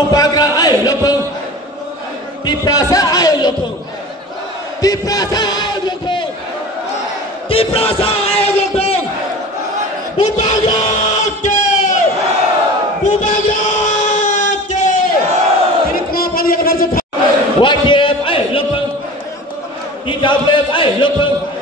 Bubaga ay lopeng. Di Prasa ay lopeng. Di Prasa ay lopeng. Di Prasa ay lopeng. Bubaga ke. Bubaga ke. Ini kenapa dia kena cepat? Wajib ay lopeng. Di Dablep ay lopeng.